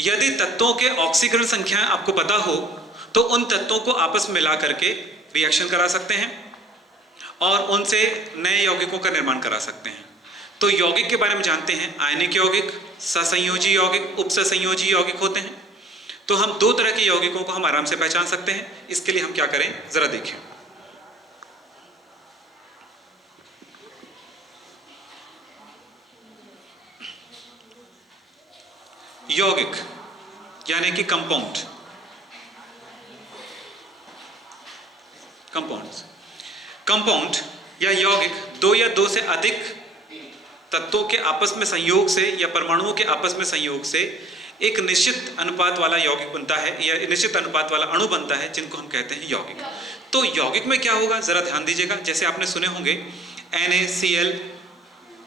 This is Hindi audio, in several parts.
यदि तत्वों के ऑक्सीकरण संख्याएं आपको पता हो तो उन तत्वों को आपस में मिला करके रिएक्शन करा सकते हैं और उनसे नए यौगिकों का निर्माण करा सकते हैं। तो यौगिक के बारे में जानते हैं, आयनिक यौगिक, ससंयोजी यौगिक, उपसंयोजी यौगिक होते हैं। तो हम दो तरह के यौगिकों को हम आराम से पहचान सकते हैं। इसके लिए हम क्या करें जरा देखें। यौगिक यानी कि कंपाउंड, कंपाउंड या यौगिक दो या दो से अधिक तत्वों के आपस में संयोग से या परमाणुओं के आपस में संयोग से एक निश्चित अनुपात वाला यौगिक बनता है या निश्चित अनुपात वाला अणु बनता है, जिनको हम कहते हैं यौगिक। तो यौगिक में क्या होगा जरा ध्यान दीजिएगा। जैसे आपने सुने होंगे NaCl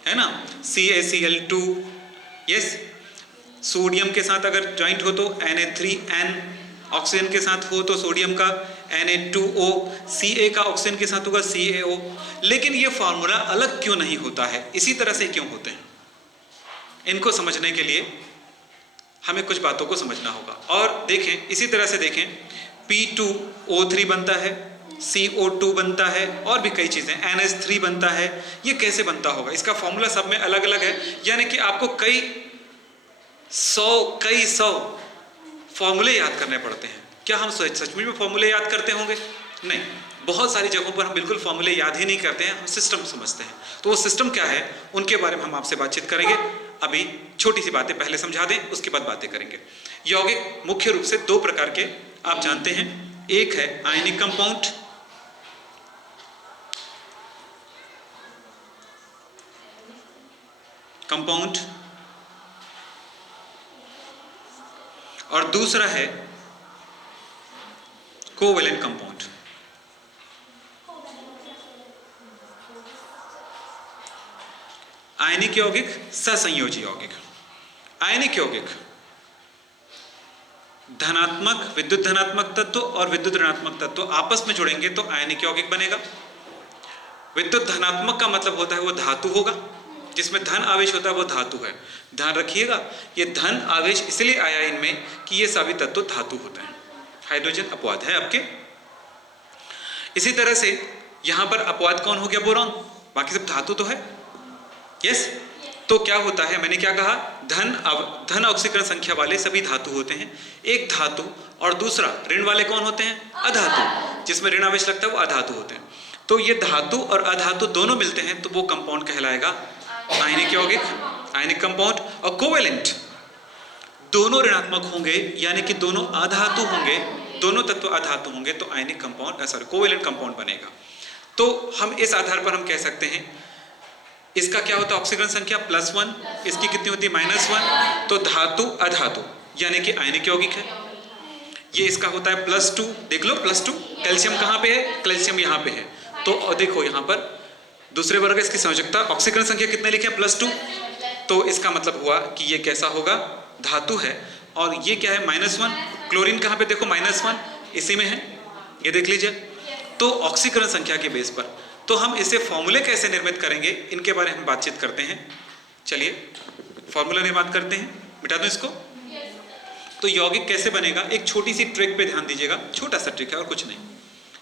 है ना, CaCl2, यस। सोडियम के साथ अगर ज्वाइंट हो तो Na3N, ऑक्सीजन के साथ हो तो सोडियम का Na2O, Ca का ऑक्सीजन के साथ होगा CaO। लेकिन ये फॉर्मूला अलग क्यों नहीं होता है, इसी तरह से क्यों होते हैं, इनको समझने के लिए हमें कुछ बातों को समझना होगा। और देखें, इसी तरह से देखें, P2O3 बनता है, CO2 बनता है और भी कई चीजें, NH3 बनता है। ये कैसे बनता होगा, इसका फॉर्मूला सब में अलग अलग है। यानी कि आपको कई सौ फॉर्मूले याद करने पड़ते हैं। क्या हम सचमुच में फॉर्मूले याद करते होंगे? नहीं, बहुत सारी जगहों पर हम बिल्कुल फॉर्मूले याद ही नहीं करते हैं, हम सिस्टम समझते हैं। तो वो सिस्टम क्या है, उनके बारे में हम आपसे बातचीत करेंगे। अभी छोटी सी बातें पहले समझा दें, उसके बाद बातें करेंगे। यौगिक मुख्य रूप से दो प्रकार के आप जानते हैं। एक है आयनिक कंपाउंड, और दूसरा है कोवेलेंट कंपाउंड। आयनिक यौगिक, ससंयोजी यौगिक। आयनिक यौगिक धनात्मक, विद्युत धनात्मक तत्व और विद्युत ऋणात्मक तत्व आपस में जुड़ेंगे तो आयनिक यौगिक बनेगा। विद्युत धनात्मक का मतलब होता है वो धातु होगा, जिसमें धन आवेश होता है वो धातु है। ध्यान रखिएगा, ये धन आवेश इसलिए आया इनमें कि ये सभी तत्व धातु होते हैं। हाइड्रोजन अपवाद है आपके। इसी तरह से यहां पर अपवाद कौन हो गया? बोरॉन। बाकी सब धातु तो है, यस। तो क्या होता है, मैंने क्या कहा, धन ऑक्सीकरण संख्या वाले सभी धातु होते हैं। एक धातु और दूसरा ऋण वाले कौन होते हैं? अधातु। जिसमें ऋण आवेश लगता है वो अधातु होते हैं। तो ये धातु और अधातु दोनों मिलते हैं तो वो कंपाउंड कहलाएगा आयनिक यौगिक, आयनिक कंपाउंड। और कोवेलेंट, दोनों ऋणात्मक होंगे यानी कि दोनों अधातु होंगे, दोनों तत्व अधातु होंगे तो ionic compound, sorry, covalent compound बनेगा। तो हम इस आधार पर हम कह सकते हैं इसका क्या होता है, ऑक्सीकरण संख्या +1, इसकी कितनी होती है? -1। तो धातु अधातु यानी कि आयनिक यौगिक है। ये इसका होता है +2, देख लो +2। कैल्शियम कहाँ पे है? कैल्शियम यहाँ पे है। तो देखो यहाँ पर दूसरे वर्ग इसकी संयोजकता, ऑक्सीकरण संख्या कितने लिखे? +2। तो इसका मतलब हुआ कि ये कैसा होगा? धातु है। और ये क्या है? -1। क्लोरीन कहाँ पे? देखो -1 इसी में है, ये देख लीजिए। तो ऑक्सीकरण संख्या के बेस पर तो हम इसे फॉर्मूले कैसे निर्मित करेंगे, इनके बारे में हम बातचीत करते हैं। चलिए फॉर्मूला निर्माण करते हैं, मिटा दो इसको। तो यौगिक कैसे बनेगा, एक छोटी सी ट्रिक पे ध्यान दीजिएगा, छोटा सा ट्रिक है और कुछ नहीं।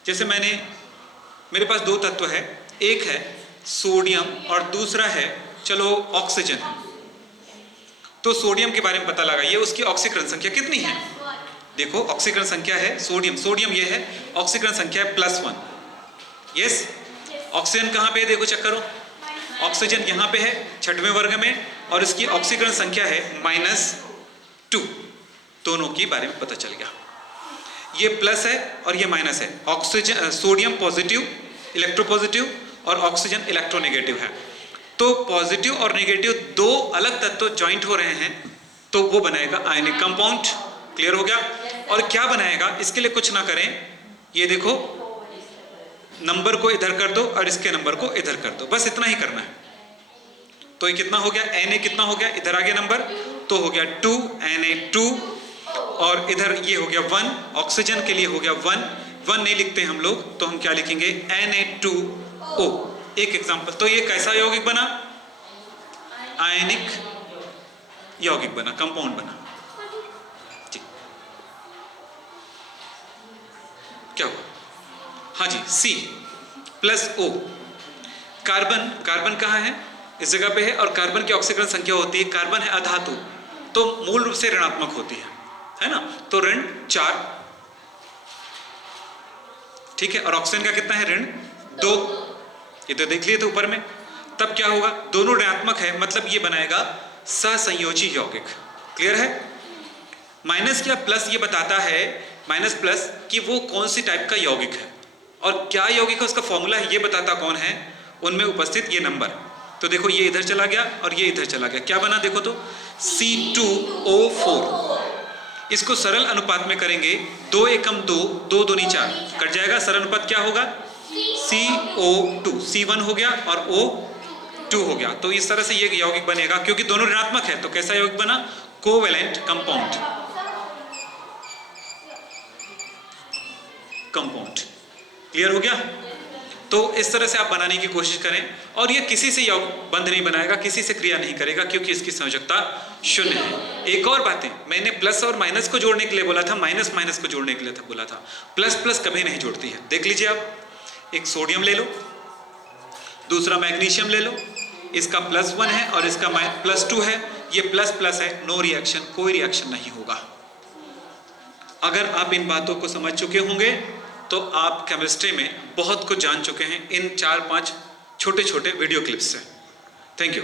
जैसे मेरे पास दो तत्व है, एक है सोडियम और दूसरा है चलो ऑक्सीजन। तो सोडियम के बारे में पता लगाइए उसकी ऑक्सीकरण संख्या कितनी है। देखो ऑक्सीकरण संख्या है सोडियम ये है, ऑक्सीकरण संख्या है +1, यस। ऑक्सीजन कहाँ पे है? देखो चेक करो, ऑक्सीजन यहाँ पे है 6वें वर्ग में और इसकी ऑक्सीकरण संख्या है -2। दोनों के बारे में पता चल गया, ये प्लस है और ये माइनस है। ऑक्सीजन, सोडियम पॉजिटिव इलेक्ट्रोपॉजिटिव और ऑक्सीजन इलेक्ट्रोनेगेटिव है। तो पॉजिटिव और नेगेटिव दो अलग तत्व ज्वाइंट हो रहे हैं तो वो बनाएगा आयनिक कंपाउंड। क्लियर हो गया? और क्या बनाएगा, इसके लिए कुछ ना करें, ये देखो नंबर को इधर कर दो और इसके नंबर को इधर कर दो, बस इतना ही करना है। तो ये कितना हो गया? Na कितना हो गया? इधर आ गया नंबर, तो हो गया 2 Na2 और इधर ये हो गया 1, ऑक्सीजन के लिए हो गया 1 नहीं लिखते हम लोग तो हम क्या लिखेंगे? Na2O। एक एग्जांपल। तो ये कैसा यौगिक बना? आयनिक यौगिक बना, कंपाउंड बना। क्या हुआ? हाँ जी, C plus O। Carbon, carbon कहाँ है? इस जगह पे है, और कार्बन की ऑक्सीकरण संख्या होती है, कार्बन है अधातु, तो मूल रूप से ऋणात्मक होती है ना? तो ऋण 4, ठीक है। और ऑक्सीजन का कितना है? ऋण 2। ये तो देख लिए थे ऊपर में। तब क्या होगा? दोनों ऋणात्मक है, मतलब ये बनाएगा सहसंयोजी यौगिक। क्लियर है? माइनस या प्लस ये बताता है, माइनस प्लस, कि वो कौन सी टाइप का यौगिक है और क्या यौगिक है, उसका फॉर्मूला है, ये बताता कौन है? उनमें उपस्थित ये नंबर। तो देखो ये इधर चला गया और ये इधर चला गया, क्या बना देखो तो? C2O4। इसको सरल अनुपात में करेंगे, 2 एकम 2, 2 दूनी 4, कट जाएगा। सरल अनुपात क्या होगा? CO2, C1 हो गया और O2 हो गया। तो इस तरह से ये यौगिक बनेगा, क्योंकि दोनों ऋणात्मक है। तो कैसा यौगिक बना? Covalent compound. कंपाउंड क्लियर हो गया? तो इस तरह से आप बनाने की कोशिश करें, और ये किसी से बंध नहीं बनाएगा, किसी से क्रिया नहीं करेगा, क्योंकि इसकी संयोजकता 0 है। एक और बात है, मैंने प्लस और माइनस को जोड़ने के लिए बोला था, माइनस माइनस को जोड़ने के लिए बोला था, प्लस प्लस कभी नहीं जोड़ती है। देख लीजिए आप, एक सोडियम ले लो, दूसरा मैग्नीशियम ले लो, इसका +1 है और इसका +2 है, ये प्लस प्लस है, नो रिएक्शन, कोई रिएक्शन नहीं होगा। अगर आप इन बातों को समझ चुके होंगे तो आप केमिस्ट्री में बहुत कुछ जान चुके हैं इन 4-5 छोटे छोटे वीडियो क्लिप्स से। Thank you.